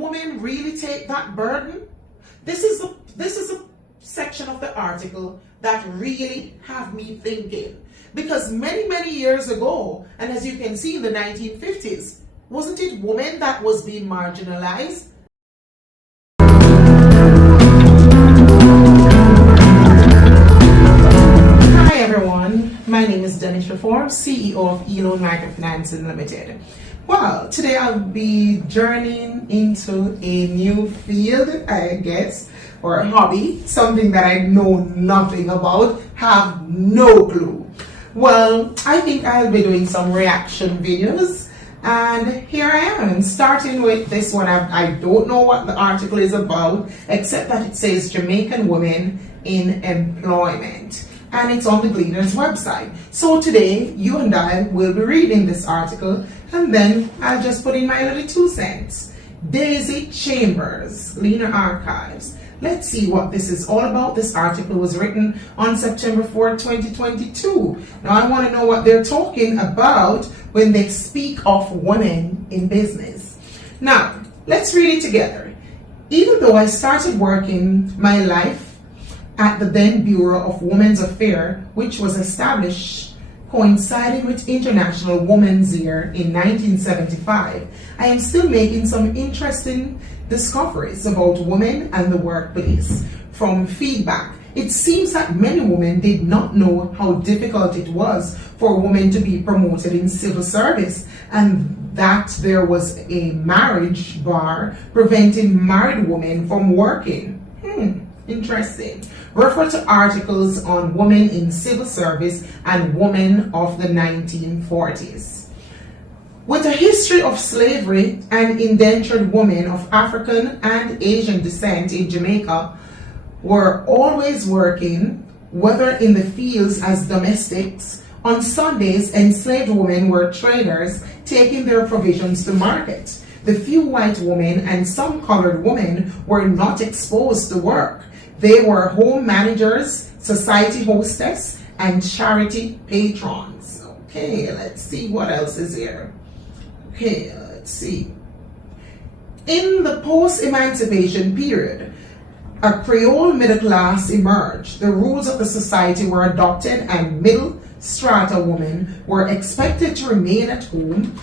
women really take that burden? This is a section of the article that really have me thinking. Because many years ago, and as you can see in the 1950s, wasn't it women that was being marginalized? Hi everyone, my name is Denisher Forbes, CEO of Microfinancing Limited. Well, today I'll be journeying into a new field, I guess, or a hobby, something that I know nothing about, have no clue. Well, I think I'll be doing some reaction videos, and here I am, starting with this one. I don't know what the article is about, except that it says Jamaican women in employment, and it's on the Gleaner's website. So today, you and I will be reading this article, and then I'll just put in my little 2 cents. Daisy Chambers, Gleaner Archives. Let's see what this is all about. This article was written on September 4, 2022. Now I want to know what they're talking about when they speak of women in business. Now, let's read it together. Even though I started working my life at the then Bureau of Women's Affairs, which was established coinciding with International Women's Year in 1975, I am still making some interesting discoveries about women and the workplace. From feedback, it seems that many women did not know how difficult it was for women to be promoted in civil service, and that there was a marriage bar preventing married women from working. Interesting. Refer to articles on women in civil service and women of the 1940s. With a history of slavery and indentured women of African and Asian descent in Jamaica were always working, whether in the fields as domestics. On Sundays, enslaved women were traders taking their provisions to market. The few white women and some colored women were not exposed to work. They were home managers, society hostess, and charity patrons. Okay, let's see what else is here. Okay, let's see. In the post-emancipation period, a Creole middle class emerged. The rules of the society were adopted, and middle strata women were expected to remain at home.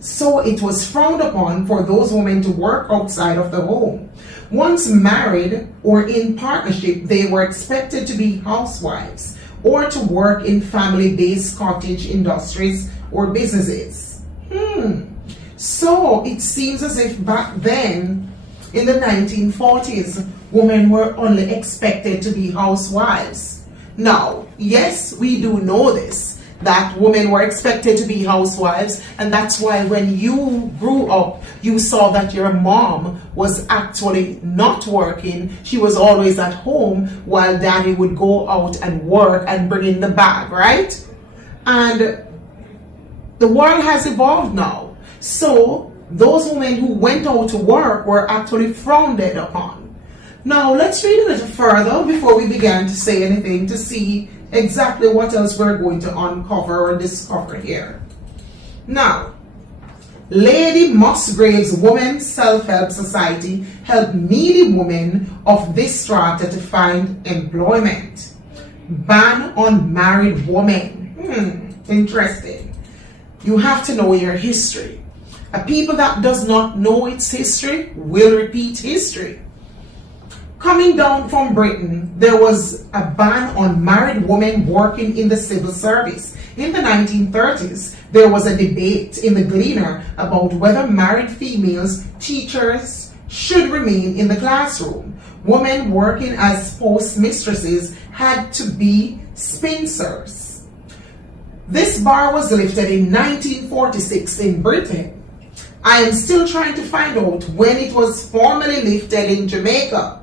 So it was frowned upon for those women to work outside of the home. Once married or in partnership, they were expected to be housewives or to work in family-based cottage industries or businesses. So it seems as if back then, in the 1940s, women were only expected to be housewives. Now, yes, we do know this, that women were expected to be housewives, and that's why when you grew up, you saw that your mom was actually not working. She was always at home while daddy would go out and work and bring in the bag, right? And the world has evolved now. So those women who went out to work were actually frowned upon. Now let's read a little further before we begin to say anything to see exactly what else we're going to uncover or discover here. Now, Lady Musgrave's Women's Self-Help Society helped needy women of this strata to find employment. Ban on married women. Interesting. You have to know your history. A people that does not know its history will repeat history. Coming down from Britain, there was a ban on married women working in the civil service. In the 1930s, there was a debate in the Gleaner about whether married females, teachers, should remain in the classroom. Women working as postmistresses had to be spinsters. This bar was lifted in 1946 in Britain. I am still trying to find out when it was formally lifted in Jamaica,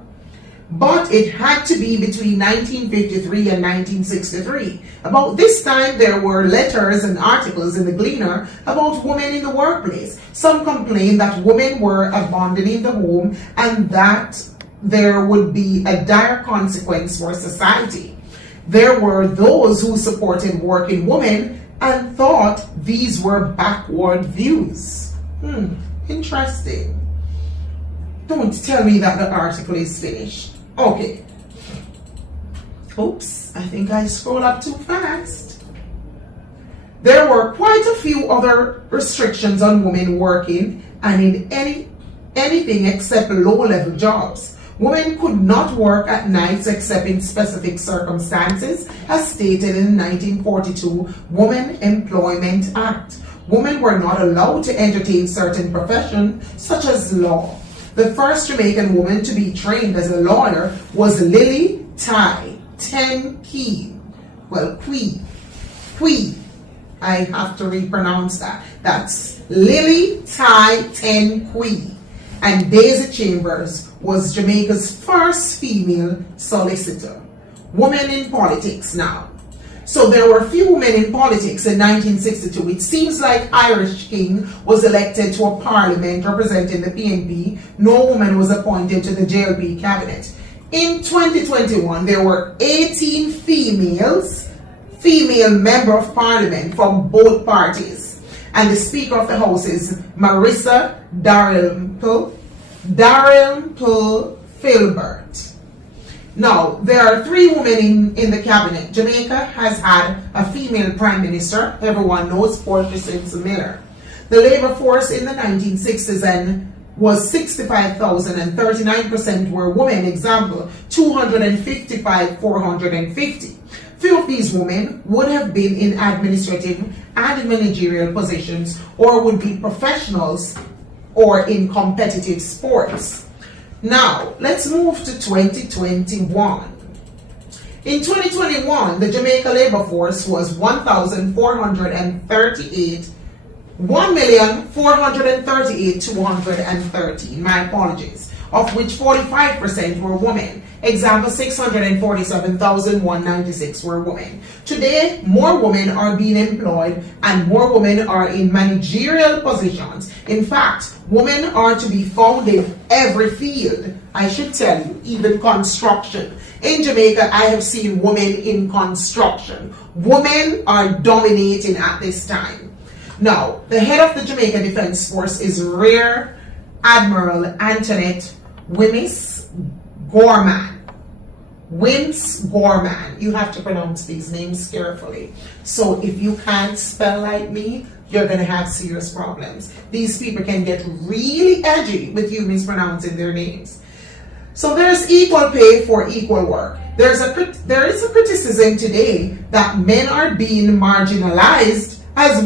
but it had to be between 1953 and 1963. About this time, there were letters and articles in the Gleaner about women in the workplace. Some complained that women were abandoning the home and that there would be a dire consequence for society. There were those who supported working women and thought these were backward views. Interesting. Don't tell me that the article is finished. Okay. Oops, I think I scrolled up too fast. There were quite a few other restrictions on women working and in anything except low-level jobs. Women could not work at nights except in specific circumstances, as stated in the 1942 Women Employment Act. Women were not allowed to entertain certain professions, such as law. The first Jamaican woman to be trained as a lawyer was Lily Tai Ten Key. Well, Quee. I have to repronounce that. That's Lily Tai Ten Quee. And Daisy Chambers was Jamaica's first female solicitor. Women in politics now. So there were few women in politics in 1962. It seems like Irish King was elected to a parliament representing the PNP. No woman was appointed to the JLP cabinet. In 2021, there were 18 female member of parliament from both parties. And the Speaker of the House is Marissa Dalrymple Filbert. Now, there are 3 women in the cabinet. Jamaica has had a female prime minister. Everyone knows Portia Simpson Miller. The labor force in the 1960s was 65,000 and 39% were women. Example, 255, 450. Few of these women would have been in administrative and managerial positions or would be professionals or in competitive sports. Now, let's move to 2021. In 2021, the Jamaica labor force was 1,438,213. My apologies. Of which 45% were women. Example, 647,196 were women. Today, more women are being employed and more women are in managerial positions. In fact, women are to be found in every field. I should tell you, even construction. In Jamaica, I have seen women in construction. Women are dominating at this time. Now, the head of the Jamaica Defense Force is Rear Admiral Antoinette Wimmis Gorman. You have to pronounce these names carefully. So if you can't spell like me, you're going to have serious problems. These people can get really edgy with you mispronouncing their names. So there's equal pay for equal work. There is a criticism today that men are being marginalized as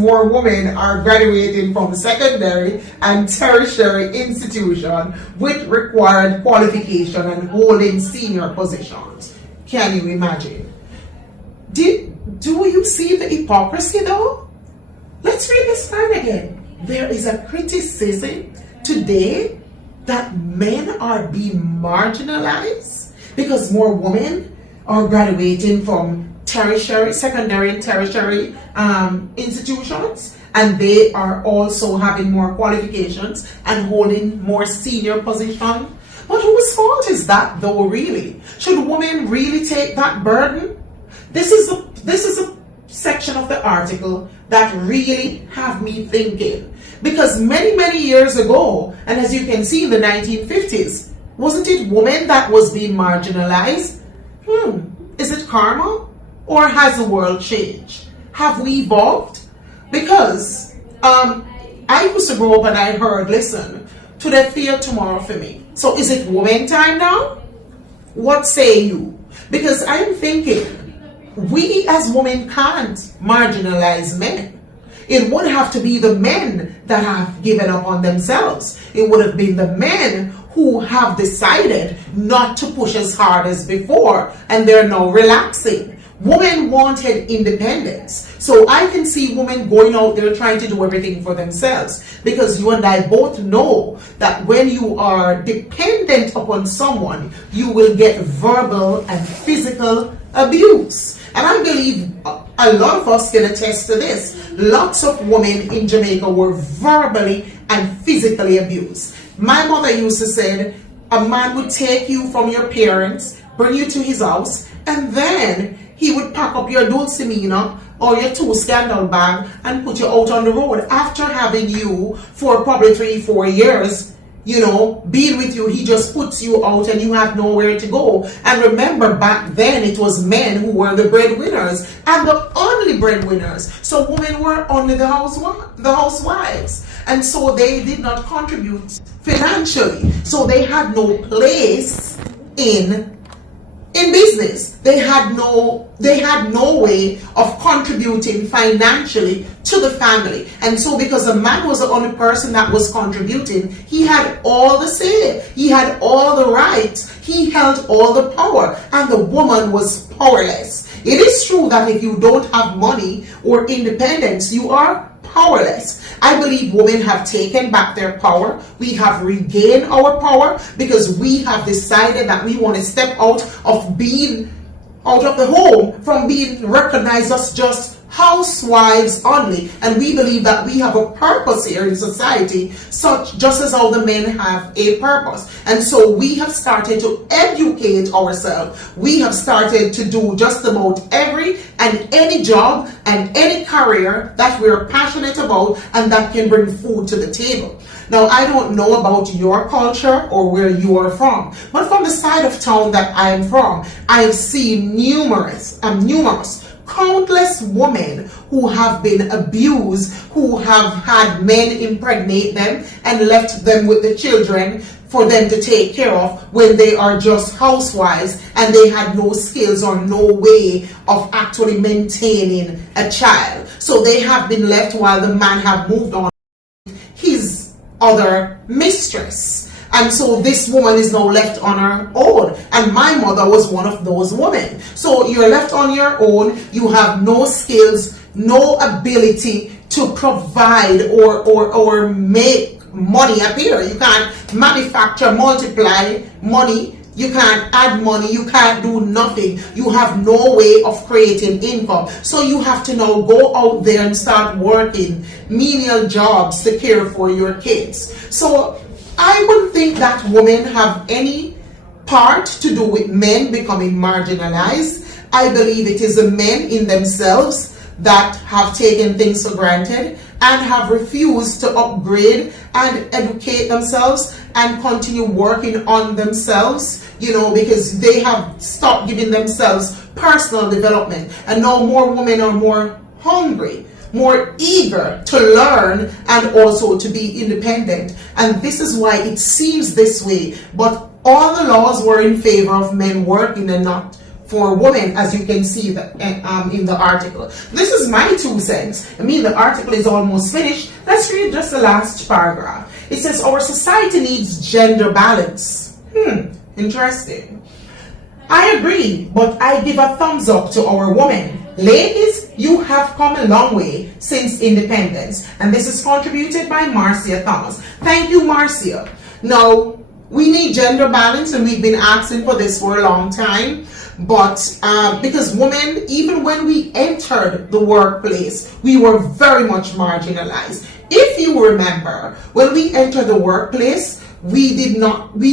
more women are graduating from secondary and tertiary institutions with required qualification and holding senior positions. Can you imagine? Do you see the hypocrisy though? Let's read this line again. There is a criticism today that men are being marginalized because more women are graduating from secondary and tertiary institutions, and they are also having more qualifications and holding more senior positions. But whose fault is that though, really? Should women really take that burden? This is a section of the article that really have me thinking, because many years ago, and as you can see in the 1950s, wasn't it women that was being marginalized? Is it karma? Or has the world changed? Have we evolved? Because I used to grow up and I heard, listen, to the fear tomorrow for me. So is it women time now? What say you? Because I'm thinking, we as women can't marginalize men. It would have to be the men that have given up on themselves. It would have been the men who have decided not to push as hard as before, and they're now relaxing. Women wanted independence. So I can see women going out there trying to do everything for themselves, because you and I both know that when you are dependent upon someone, you will get verbal and physical abuse. And I believe a lot of us can attest to this. Lots of women in Jamaica were verbally and physically abused. My mother used to say, a man would take you from your parents, bring you to his house, and then he would pack up your dulcimina or your 2 scandal bag and put you out on the road after having you for probably 3-4 years. Being with you, he just puts you out and you have nowhere to go. And remember, back then it was men who were the breadwinners and the only breadwinners. So women were only the housewives. And so they did not contribute financially. So they had no place in business. They had no way of contributing financially to the family. And so because the man was the only person that was contributing, he had all the say, he had all the rights, he held all the power, and the woman was powerless. It is true that if you don't have money or independence, you are powerless. I believe women have taken back their power. We have regained our power because we have decided that we want to step out of being out of the home, from being recognized as just housewives only. And we believe that we have a purpose here in society, just as how the men have a purpose. And so we have started to educate ourselves. We have started to do just about every and any job and any career that we're passionate about and that can bring food to the table. Now, I don't know about your culture or where you are from, but from the side of town that I am from, I have seen numerous, countless women who have been abused, who have had men impregnate them and left them with the children for them to take care of when they are just housewives and they had no skills or no way of actually maintaining a child. So they have been left while the man have moved on his other mistress. And so this woman is now left on her own. And my mother was one of those women. So you're left on your own. You have no skills, no ability to provide or make money appear. You can't manufacture, multiply money. You can't add money. You can't do nothing. You have no way of creating income. So you have to now go out there and start working menial jobs to care for your kids. So I wouldn't think that women have any part to do with men becoming marginalized. I believe it is the men in themselves that have taken things for granted and have refused to upgrade and educate themselves and continue working on themselves, because they have stopped giving themselves personal development. And now more women are more hungry, more eager to learn and also to be independent. And this is why it seems this way. But all the laws were in favor of men working and not for women, as you can see in the article. This is my 2 cents. The article is almost finished. Let's read just the last paragraph. It says, our society needs gender balance. Interesting. I agree, but I give a thumbs up to our women. Ladies, you have come a long way since independence. And this is contributed by Marcia Thomas. Thank you, Marcia. Now, we need gender balance, and we've been asking for this for a long time. But because women, even when we entered the workplace, we were very much marginalized. If you remember, when we entered the workplace, we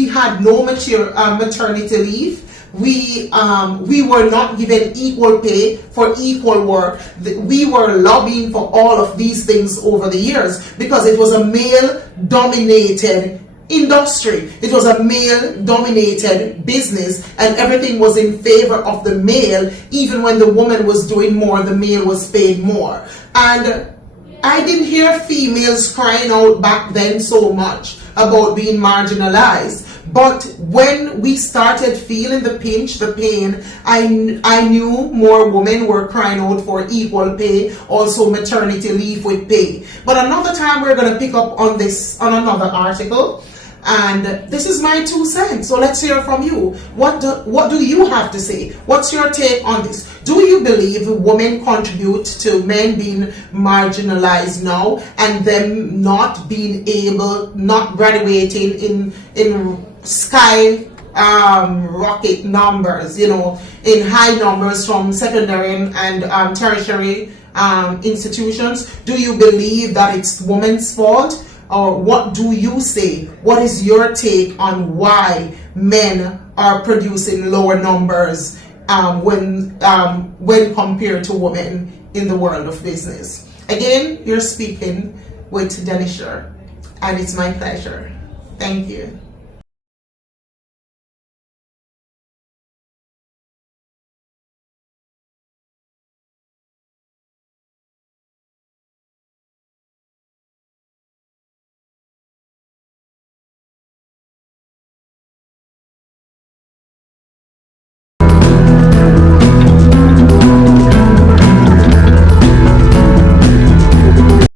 had no maternity leave. We were not given equal pay for equal work. We were lobbying for all of these things over the years because it was a male-dominated industry. It was a male-dominated business, and everything was in favor of the male. Even when the woman was doing more, the male was paid more. And I didn't hear females crying out back then so much about being marginalized. But when we started feeling the pinch, the pain, I knew more women were crying out for equal pay, also maternity leave with pay. But another time we're going to pick up on this on another article. And this is my 2 cents. So let's hear from you. What do you have to say? What's your take on this? Do you believe women contribute to men being marginalized now and them not being able, not graduating in sky rocket numbers, in high numbers from secondary and tertiary institutions? Do you believe that it's women's fault? Or what do you say? What is your take on why men are producing lower numbers when compared to women in the world of business. Again, you're speaking with Denisher, and it's my pleasure. Thank you.